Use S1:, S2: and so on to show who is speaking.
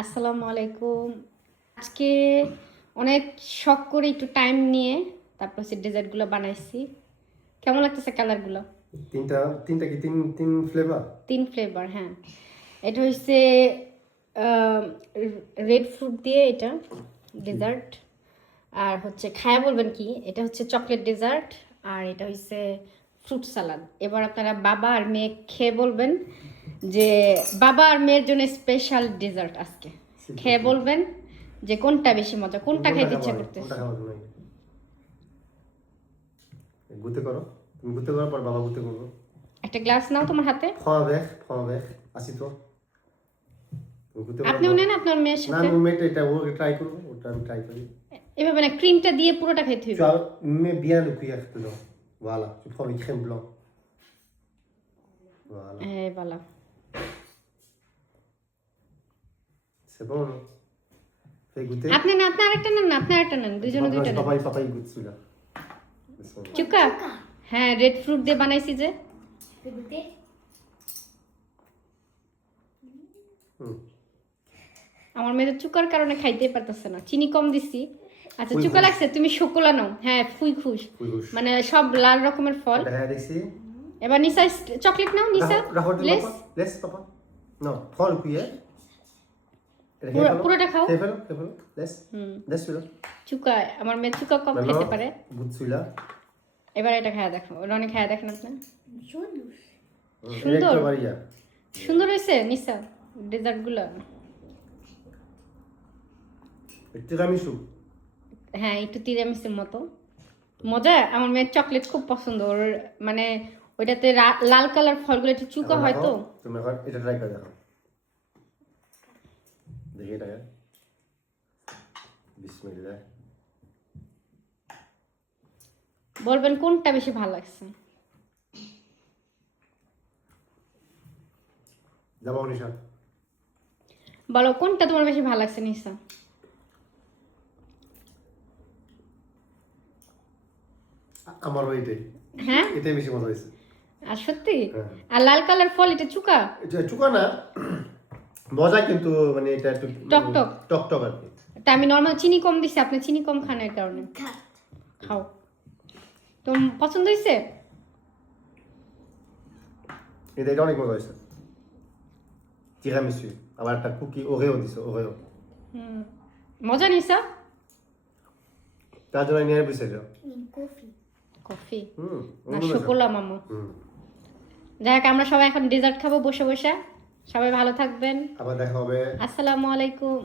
S1: আসসালামু আলাইকুম। আজকে অনেক শখ করে একটু টাইম নিয়ে তারপর হচ্ছে ডেজার্টগুলো বানাইছি। কেমন লাগতেছে কালারগুলো
S2: তিনটা তিনটা কি তিন তিন ফ্লেভার
S1: তিন ফ্লেভার হ্যাঁ। এটা হচ্ছে রেড ফ্রুট দিয়ে এটা ডেজার্ট আর হচ্ছে খায়া বলবেন কি এটা হচ্ছে চকলেট ডেজার্ট আর এটা হচ্ছে ফ্রুট সালাদ এবার আপনারা বাবা আর মেয়ে খেয়ে বলবেন যে বাবা আর মেয়ের জন্য স্পেশাল ডেজার্ট আজকে। খেয়ে বলবেন যে কোনটা বেশি মজা কোনটা খাইতে ইচ্ছা করতেছে?
S2: গুতে করো। তুমি গুতে করো পর বাবা গুতে করব
S1: একটা গ্লাস নাও তোমার হাতে.
S2: Assis-toi. তুমি গুতে করো
S1: আপনিও নেন আপনার মেয়ের সাথে।
S2: আমি মেয়েটা এটা ও ট্রাই করব ওটা আমি ট্রাই করি।
S1: এভাবে না ক্রিমটা দিয়ে পুরোটা খাইতে
S2: Tu
S1: হবে
S2: as, mets bien le cuillère dedans. Voilà, tu prends le crème blanc. Voilà, c'est bon, non Fais goûter.
S1: আপনি না আপনি আরেকটা নেন না আপনি আরেকটা নেন দুজনে দুইটা নেন।
S2: goûte celui-là. Laisse-moi.
S1: চুকা? হ্যাঁ রেড ফ্রুট দিয়ে বানাইছি যে।
S2: হুম।
S1: আমার মেয়েদের চুকার কারণে খাইতেই পারতেছে না। চিনি কম দিছি। আচ্ছা চুকা লাগছে তুমি শোকোলা নাও। হ্যাঁ ফুই খুশ। মানে সব লাল রকমের ফল। এবার নিসা চকলেট নাও নিসা।
S2: Raconte
S1: লেস
S2: papa. Laisse, papa. Non,
S1: পুরোটা খাও। চুকা আমার মেয়ে চুকা কম খেতে পারে।
S2: Goûte
S1: এবার এটা খায়া দেখো। রনে খায়া দেখেন আপনি। সুন্দর।
S2: Electro
S1: সুন্দর। হয়েছে নিসা ডেজার্টগুলো
S2: Le
S1: হ্যাঁ একটু তিরামিসের মতো। মজা আমার মেয়ের চকলেট খুব পছন্দ। ওর মানে ওইটাতে লাল কালার ফলগুলো একটু চুকা হয় তো।
S2: তুমি এটা ট্রাই করে দেখো। দেখি এটা বিসমিল্লাহ।
S1: বলবেন কোনটা বেশি ভালো লাগছে?
S2: যাব নিশা
S1: বলো কোনটা তোমার বেশি ভালো লাগছে নিসা
S2: আমারও এটাই।
S1: হ্যাঁ?
S2: এটাই বেশি মজা হয়েছে।
S1: আর সত্যি?
S2: হ্যাঁ।
S1: আর লাল কালার ফল এটা চুকা?
S2: এটা চুকা না। মজা কিন্তু মানে এটা একটু
S1: টক টক।
S2: টক টক আর কি।
S1: তা আমি নর্মাল চিনি কম দিছি আপনি চিনি কম খান এর কারণে। খাও। তো পছন্দ হয়েছে
S2: এটা এটা অনেক মজা হয়েছে তিরামিসু আবার একটা কুকি ওরেও দিছে ওরেও
S1: হুম। মজা নিসা
S2: তার জন্য নিয়ে বিষয়টা
S1: কফি।
S2: হুম
S1: না
S2: অন্য
S1: শোকোলা মামু।
S2: হুম।
S1: যাই হোক আমরা সবাই এখন ডেজার্ট খাব বসে বসে। সবাই ভালো থাকবেন।
S2: আবার দেখা হবে।
S1: আসসালামু আলাইকুম।